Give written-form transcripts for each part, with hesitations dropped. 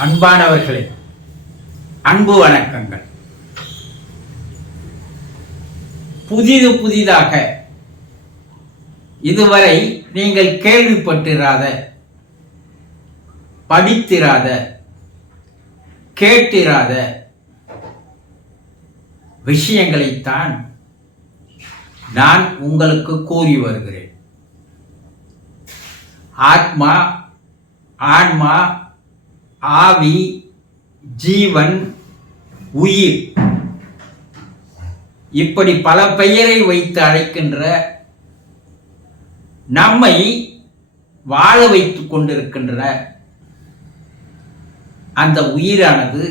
அன்பானவர்களே, அன்பு வணக்கங்கள். புதிதாக இதுவரை நீங்கள் கேள்விப்பட்டிராத, படித்திராத, கேட்டிராத விஷயங்களைத்தான் நான் உங்களுக்கு கூறி வருகிறேன். ஆத்மா, ஆன்மா, ஆவி, ஜீவன், உயிர், இப்படி பல பெயரை வைத்து அழைக்கின்ற நம்மை வாழ வைத்துக் கொண்டிருக்கின்ற அந்த உயிரானது,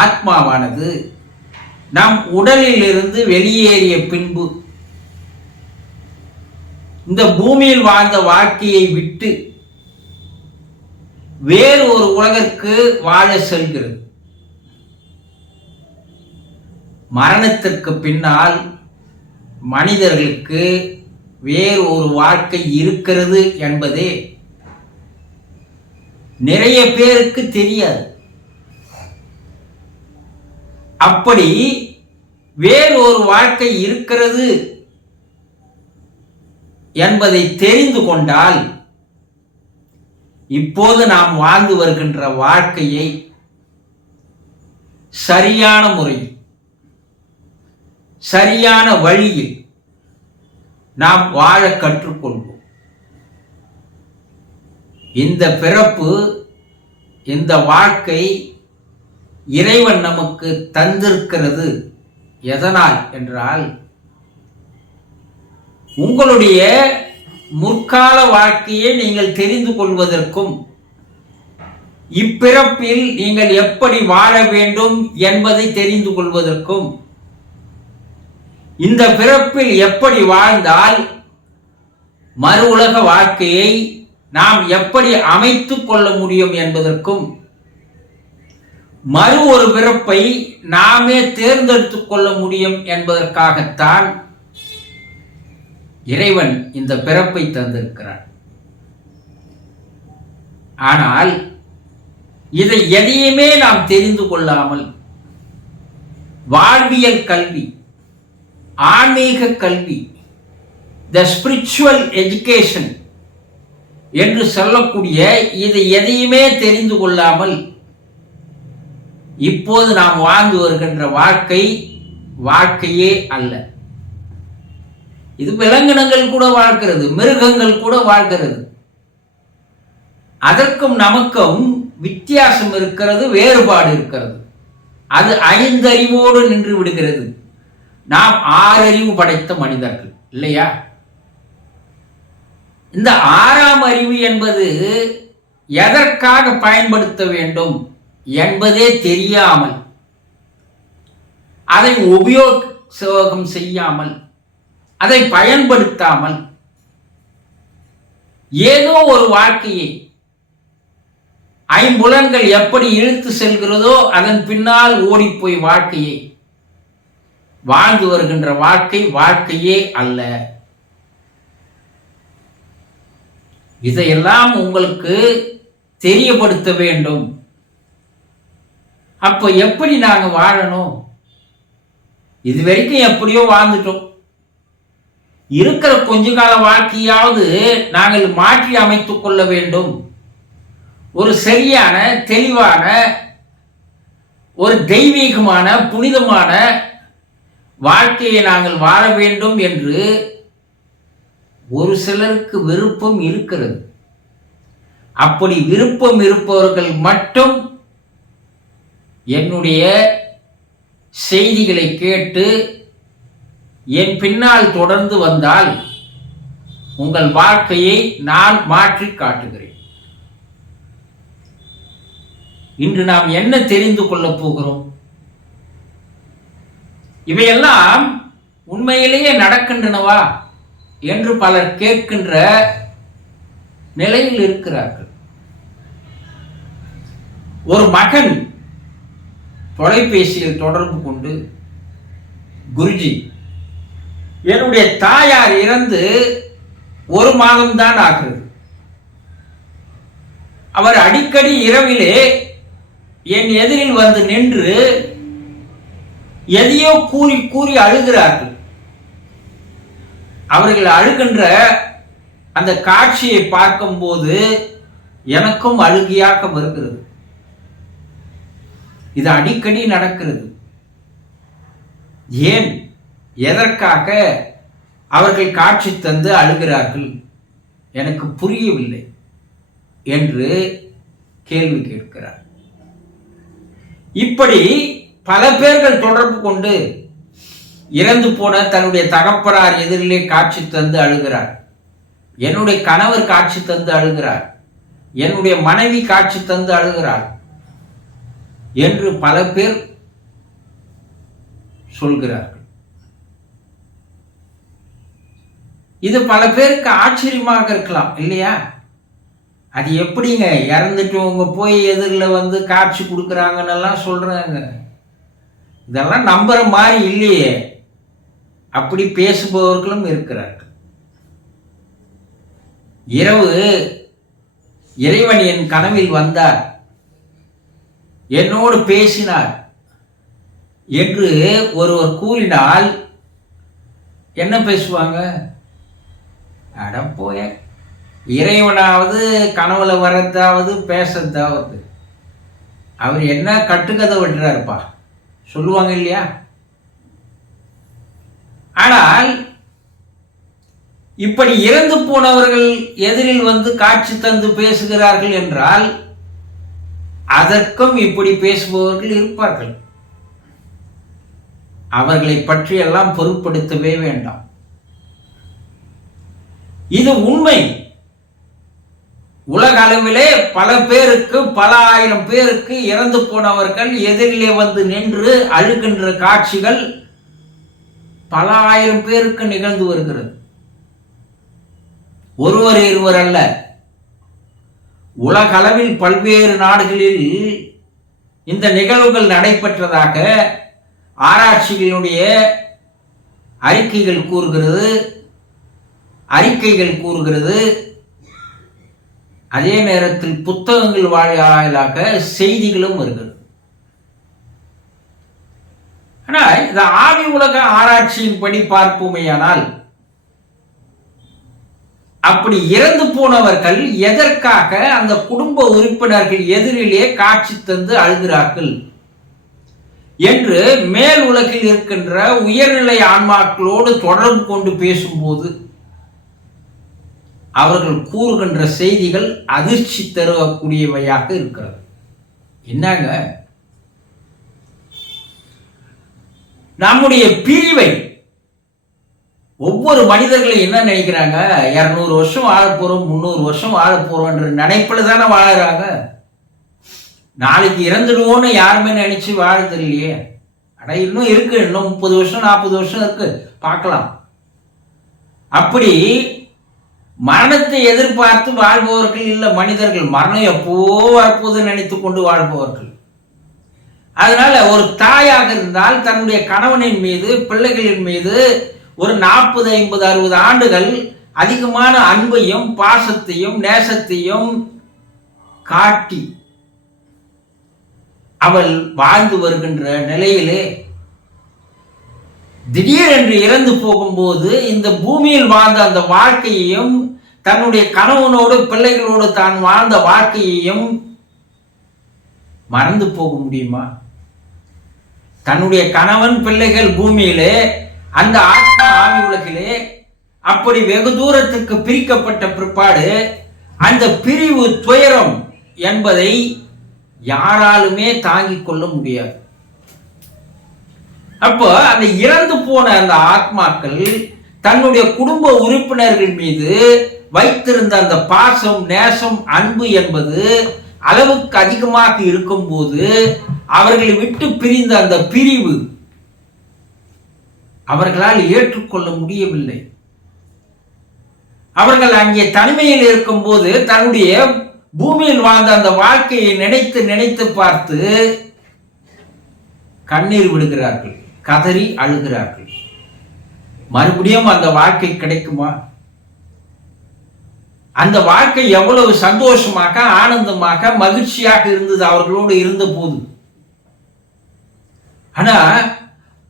ஆத்மாவானது நம் உடலில் இருந்து வெளியேறிய பின்பு இந்த பூமியில் வாழ்ந்த வாழ்க்கையை விட்டு வேறு ஒரு உலகிற்கு வாழ செல்கிறது. மரணத்திற்கு பின்னால் மனிதர்களுக்கு வேறு ஒரு வாழ்க்கை இருக்கிறது என்பதே நிறைய பேருக்கு தெரியாது. அப்படி வேறு ஒரு வாழ்க்கை இருக்கிறது என்பதை தெரிந்து கொண்டால் இப்போது நாம் வாழ்ந்து வருகின்ற வாழ்க்கையை சரியான முறையில், சரியான வழியில் நாம் வாழ கற்றுக்கொள்வோம். இந்த பிறப்பு, இந்த வாழ்க்கை இறைவன் நமக்கு தந்திருக்கிறது. எதனால் என்றால், உங்களுடைய முற்கால வாழ்க்கையை நீங்கள் தெரிந்து கொள்வதற்கும், இப்பிறப்பில் நீங்கள் எப்படி வாழ வேண்டும் என்பதை தெரிந்து கொள்வதற்கும், இந்த பிறப்பில் எப்படி வாழ்ந்தால் மறு உலக வாழ்க்கையை நாம் எப்படி அமைத்துக் கொள்ள முடியும் என்பதற்கும், மறு ஒரு பிறப்பை நாமே தேர்ந்தெடுத்துக் கொள்ள முடியும் என்பதற்காகத்தான் இறைவன் இந்த பிறப்பை தந்திருக்கிறார். ஆனால் இதை எதையுமே நாம் தெரிந்து கொள்ளாமல் வாழ்வியல் கல்வி, ஆன்மீக கல்வி, த ஸ்பிரிச்சுவல் எஜுகேஷன் என்று சொல்லக்கூடிய இதை எதையுமே தெரிந்து கொள்ளாமல் இப்போது நாம் வாழ்ந்து வருகின்ற வாழ்க்கையே அல்ல. இது விலங்கினங்கள் கூட வாழ்கிறது, மிருகங்கள் கூட வாழ்கிறது. அதற்கும் நமக்கும் வித்தியாசம் இருக்கிறது, வேறுபாடு இருக்கிறது. அது 5 அறிவோடு நின்று விடுகிறது. நாம் 6 அறிவு படைத்த மனிதர்கள் இல்லையா? இந்த 6ஆம் அறிவு என்பது எதற்காக பயன்படுத்த வேண்டும் என்பதே தெரியாமல், அதை உபயோகம் செய்யாமல், அதை பயன்படுத்தாமல் ஏதோ ஒரு வாழ்க்கையை, ஐம்புலன்கள் எப்படி இழுத்து செல்கிறதோ அதன் பின்னால் ஓடிப்போய் வாழ்க்கையை வாழ்ந்து வருகின்ற வாழ்க்கையே அல்ல. இதையெல்லாம் உங்களுக்கு தெரியப்படுத்த வேண்டும். அப்ப எப்படி நாங்க வாழணும்? இதுவரைக்கும் எப்படியோ வாழ்ந்துட்டோம். இருக்கிற கொஞ்ச கால வாழ்க்கையாவது நாங்கள் மாற்றி அமைத்துக் கொள்ள வேண்டும். ஒரு சரியான, தெளிவான, ஒரு தெய்வீகமான, புனிதமான வாழ்க்கையை நாங்கள் வாழ வேண்டும் என்று ஒரு சிலருக்கு விருப்பம் இருக்கிறது. அப்படி விருப்பம் இருப்பவர்கள் மட்டும் என்னுடைய செய்திகளை கேட்டு என் பின்னால் தொடர்ந்து வந்தால் உங்கள் வாழ்க்கையை நான் மாற்றி காட்டுகிறேன். இன்று நாம் என்ன தெரிந்து கொள்ளப் போகிறோம்? இவையெல்லாம் உண்மையிலேயே நடக்கின்றனவா என்று பலர் கேட்கின்ற நிலையில் இருக்கிறார்கள். ஒரு மகன் தொலைபேசியில் தொடர்பு கொண்டு, குருஜி, என்னுடைய தாயார் இறந்து 1 மாதம்தான் ஆகிறது. அவர் அடிக்கடி இரவிலே என் எதிரில் வந்து நின்று எதையோ கூறி கூறி அழுகிறார்கள். அவர்கள் அழுகின்ற அந்த காட்சியை பார்க்கும்போது எனக்கும் அழுகையாக வருகிறது. இது அடிக்கடி நடக்கிறது. ஏன், எதற்காக அவர்கள் காட்சி தந்து அழுகிறார்கள் எனக்கு புரியவில்லை என்று கேள்வி கேட்கிறார். இப்படி பல பேர்கள் தொடர்பு கொண்டு இறந்து போன தன்னுடைய தகப்பனார் எதிரிலே காட்சி தந்து அழுகிறார், என்னுடைய கணவர் காட்சி தந்து அழுகிறார், என்னுடைய மனைவி காட்சி தந்து அழுகிறார் என்று பல பேர் சொல்கிறார்கள். இது பல பேருக்கு ஆச்சரியமாக இருக்கலாம் இல்லையா? அது எப்படிங்க இறந்துட்டு அவங்க போய் எதிரில் வந்து காட்சி கொடுக்குறாங்கன்னு எல்லாம் சொல்றாங்க. இதெல்லாம் நம்புற மாதிரி இல்லையே. அப்படி பேசுபவர்களும் இருக்கிறார்கள். இரவு இறைவன் என் கனவில் வந்தார், என்னோடு பேசினார் என்று ஒருவர் கூறினால் என்ன பேசுவாங்க? அடப்போய, இறைவனாவது கனவுல வரத்தாவது பேசத்தாவது அவர் என்ன கட்டுக்கதை விட்டுறாருப்பா சொல்லுவாங்க இல்லையா? ஆனால் இப்படி இறந்து போனவர்கள் எதிரில் வந்து காட்சி தந்து பேசுகிறார்கள் என்றால் அதற்கும் இப்படி பேசுபவர்கள் இருப்பார்கள். அவர்களை பற்றி எல்லாம் பொருட்படுத்தவே வேண்டாம். இது உண்மை. உலக அளவிலே பல பேருக்கு, பல ஆயிரம் பேருக்கு இறந்து போனவர்கள் எதிரிலே வந்து நின்று அழுகின்ற காட்சிகள் பல ஆயிரம் பேருக்கு நிகழ்ந்து வருகிறது. ஒருவர் இருவர் அல்ல, உலக அளவில் பல்வேறு நாடுகளில் இந்த நிகழ்வுகள் நடைபெற்றதாக ஆராய்ச்சிகளுடைய அறிக்கைகள் கூறுகிறது. அதே நேரத்தில் புத்தகங்கள் வாயிலாக செய்திகளும் வருகிறது. ஆனால் இந்த ஆவி உலக ஆராய்ச்சியின்படி பார்ப்போமேயானால் அப்படி இறந்து போனவர்கள் எதற்காக அந்த குடும்ப உறுப்பினர்கள் எதிரிலே காட்சி தந்து அழுகிறார்கள் என்று மேல் உலகில் இருக்கின்ற உயர்நிலை ஆன்மாக்களோடு தொடர்பு கொண்டு பேசும்போது அவர்கள் கூறுகின்ற செய்திகள் அதிர்ச்சி தரக்கூடியவையாக இருக்கிறது. என்னங்க, நம்முடைய பிரிவை ஒவ்வொரு மனிதர்களும் என்ன நினைக்கிறாங்க? 200 வருஷம் வாழ போறோம், 300 வருஷம் வாழ போறோம் என்ற நினைப்புல தானே வாழறாங்க. நாளைக்கு இறந்துடுவோன்னு யாருமே நினைச்சு வாழறது இல்லையே. அட இன்னும் இருக்கு, இன்னும் 30 வருஷம் 40 வருஷம் இருக்கு, பார்க்கலாம். அப்படி மரணத்தை எதிர்பார்த்து வாழ்பவர்கள் இல்ல மனிதர்கள். மரணம் எப்போ வரப்போது நினைத்து கொண்டு வாழ்பவர்கள். அதனால ஒரு தாயாக இருந்தால் தன்னுடைய கணவனின் மீது, பிள்ளைகளின் மீது ஒரு 40, 50, 60 ஆண்டுகள் அதிகமான அன்பையும் பாசத்தையும் நேசத்தையும் காட்டி அவள் வாழ்ந்து வருகின்ற நிலையிலே திடீரென்று இறந்து போகும்போது இந்த பூமியில் வாழ்ந்த அந்த வாழ்க்கையையும் தன்னுடைய கணவனோடு பிள்ளைகளோடு தான் வாழ்ந்த வாழ்க்கையையும் மறந்து போக முடியுமா? தன்னுடைய கணவன் பிள்ளைகள் பூமியிலே, அந்த ஆத்மா ஆவி உலகிலே அப்படி வெகு தூரத்துக்கு பிரிக்கப்பட்ட பிற்பாடு அந்த பிரிவு துயரம் என்பதை யாராலுமே தாங்கிக் கொள்ள முடியாது. அப்போ அந்த இறந்து போன அந்த ஆத்மாக்கள் தன்னுடைய குடும்ப உறுப்பினர்கள் மீது வைத்திருந்த அந்த பாசம், நேசம், அன்பு என்பது அளவுக்கு அதிகமாக இருக்கும்போது அவர்களை விட்டு பிரிந்த அந்த பிரிவு அவர்களால் ஏற்றுக்கொள்ள முடியவில்லை. அவர்கள் அங்கே தனிமையில் இருக்கும்போது தன்னுடைய பூமியில் வாழ்ந்த அந்த வாழ்க்கையை நினைத்து நினைத்து பார்த்து கண்ணீர் விடுகிறார்கள், கதறி அழுகிறார்கள். மறுபடியும் அந்த வாழ்க்கை கிடைக்குமா? அந்த வாழ்க்கை எவ்வளவு சந்தோஷமாக, ஆனந்தமாக, மகிழ்ச்சியாக இருந்தது அவர்களோடு இருந்த போது. ஆனா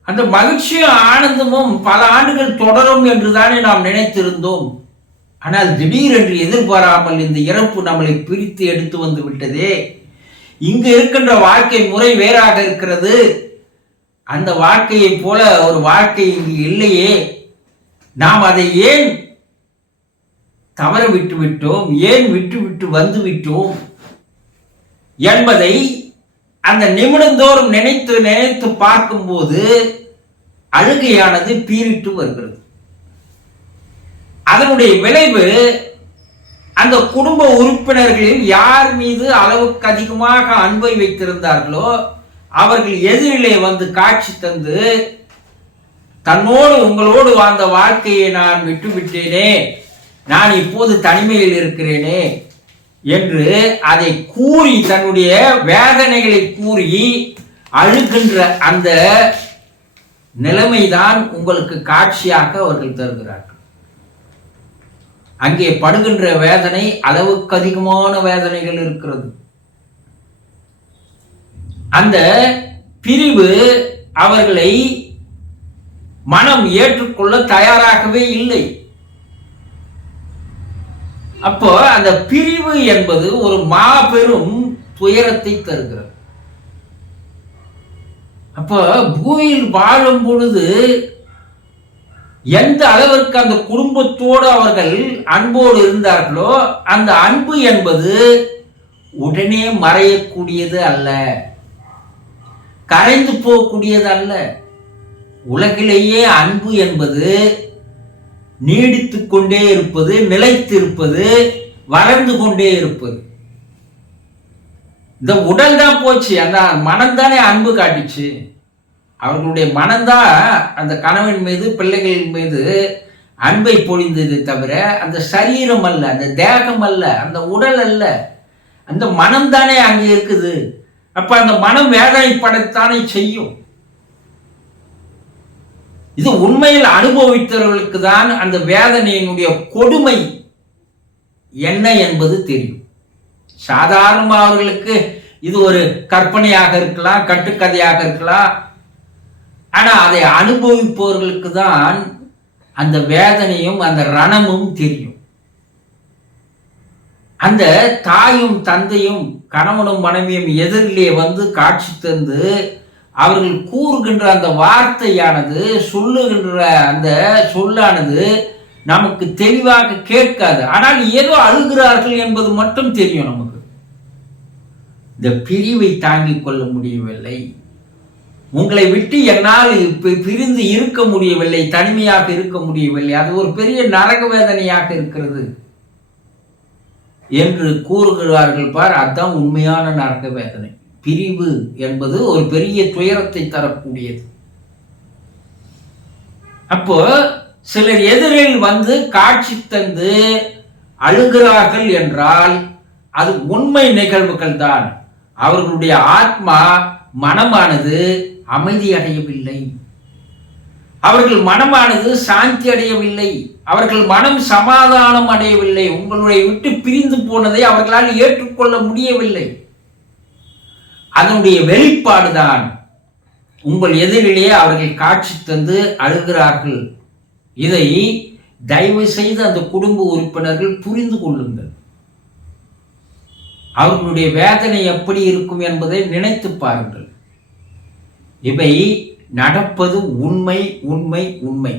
அந்த மகிழ்ச்சியும் ஆனந்தமும் பல ஆண்டுகள் தொடரும் என்றுதானே நாம் நினைத்திருந்தோம். ஆனால் திடீரென்று எதிர்பாராமல் இந்த இறப்பு நம்மளை பிரித்து எடுத்து வந்து விட்டதே. இங்கு இருக்கின்ற வாழ்க்கை முறை வேறாக இருக்கிறது. அந்த வாழ்க்கையை போல ஒரு வாழ்க்கை இங்கு இல்லையே. நாம் அதை ஏன் தவற விட்டு விட்டோம், ஏன் விட்டு வந்து விட்டோம் என்பதை அந்த நிமிடந்தோறும் நினைத்து நினைத்து பார்க்கும்போது அழுகையானது பீரிட்டு வருகிறது. அதனுடைய விளைவு அந்த குடும்ப உறுப்பினர்களில் யார் மீது அளவுக்கு அதிகமாக அன்பை வைத்திருந்தார்களோ அவர்கள் எதிரிலே வந்து காட்சி தந்து, தன்னோடு உங்களோடு வாழ்ந்த வாழ்க்கையை நான் விட்டுவிட்டேனே, நான் இப்போது தனிமையில் இருக்கிறேனே என்று அதை கூறி, தன்னுடைய வேதனைகளை கூறி அழுகின்ற அந்த நிலைமைதான் உங்களுக்கு காட்சியாக அவர்கள் தருகிறார்கள். அங்கே படுகின்ற வேதனை அளவுக்கு அதிகமான வேதனைகள் இருக்கிறது. அந்த பிரிவு அவர்களை மனம் ஏற்றுக்கொள்ள தயாராகவே இல்லை. அப்போ அந்த பிரிவு என்பது ஒரு மாபெரும் துயரத்தை தருகிறது. அப்போ பூமியில் வாழும் பொழுது எந்த அளவிற்கு அந்த குடும்பத்தோடு அவர்கள் அன்போடு இருந்தார்களோ அந்த அன்பு என்பது உடனே மறையக்கூடியது அல்ல, கரைந்து போகக்கூடியது அல்ல. உலகிலேயே அன்பு என்பது நீடித்துக் கொண்டே இருப்பது, நிலைத்திருப்பது, வளர்ந்து கொண்டே இருப்பது. இந்த உடல் தான் போச்சு, அந்த மனம்தானே அன்பு காட்டுச்சு. அவர்களுடைய மனம்தான் அந்த கணவன் மீது, பிள்ளைகளின் மீது அன்பை பொழிந்தது தவிர அந்த சரீரம் அல்ல, அந்த தேகம் அல்ல, அந்த உடல் அல்ல, அந்த மனம் தானே அங்கே இருக்குது. அப்ப அந்த மனம் வேதனைப்படத்தானே செய்யும். இது உண்மையில் அனுபவித்தவர்களுக்கு தான் அந்த வேதனையினுடைய கொடுமை என்ன என்பது தெரியும். சாதாரணமாக அவர்களுக்கு இது ஒரு கற்பனையாக இருக்கலாம், கட்டுக்கதையாக இருக்கலாம். ஆனா அதை அனுபவிப்பவர்களுக்கு தான் அந்த வேதனையும் அந்த ரணமும் தெரியும். அந்த தாயும் தந்தையும் கணவனும் மனைவியும் எதிரிலே வந்து காட்சி தந்து அவர்கள் கூறுகின்ற அந்த வார்த்தையானது, சொல்லுகின்ற அந்த சொல்லானது நமக்கு தெளிவாக கேட்காது. ஆனால் ஏதோ அழுகிறார்கள் என்பது மட்டும் தெரியும் நமக்கு. இந்த பிரிவை தாங்கிக் கொள்ள முடியவில்லை, உங்களை விட்டு என்னால் பிரிந்து இருக்க முடியவில்லை, தனிமையாக இருக்க முடியவில்லை, அது ஒரு பெரிய நரக வேதனையாக இருக்கிறது என்று கூறுகிறார்கள் பார். அதுதான் உண்மையான நரக வேதனை. பிரிவு என்பது ஒரு பெரிய துயரத்தை தரக்கூடியது. அப்போ சிலர் எதிரில் வந்து காட்சி தந்து அழுகிறார்கள் என்றால் அது உண்மை நிகழ்வுகள் தான். அவர்களுடைய ஆத்மா, மனமானது அமைதி அடையவில்லை, அவர்கள் மனமானது சாந்தி அடையவில்லை, அவர்கள் மனம் சமாதானம் அடையவில்லை. உங்களுடைய விட்டு பிரிந்து போனதை அவர்களால் ஏற்றுக்கொள்ள முடியவில்லை. அதனுடைய வெளிப்பாடுதான் உங்கள் எதிரிலே அவர்கள் காட்சி தந்து அழுகிறார்கள். இதை தயவு செய்து அந்த குடும்ப உறுப்பினர்கள் புரிந்து கொள்ளுங்கள். அவர்களுடைய வேதனை எப்படி இருக்கும் என்பதை நினைத்து பாருங்கள். இவை நடப்பது உண்மை உண்மை உண்மை.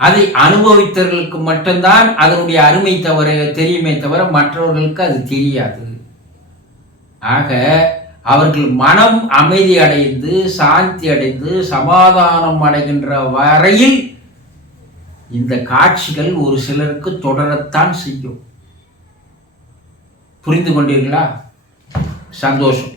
அதை அனுபவித்தவர்களுக்கு மட்டும்தான் அதனுடைய அருமை தெரியுமே தவிர மற்றவர்களுக்கு அது தெரியாது. ஆக அவர்கள் மனம் அமைதி அடைந்து சாந்தி அடைந்து சமாதானம் அடைகின்ற வரையில் இந்த காட்சிகள் ஒரு சிலருக்கு தொடரத்தான் செய்யும். புரிந்து கொண்டீர்களா? சந்தோஷம்.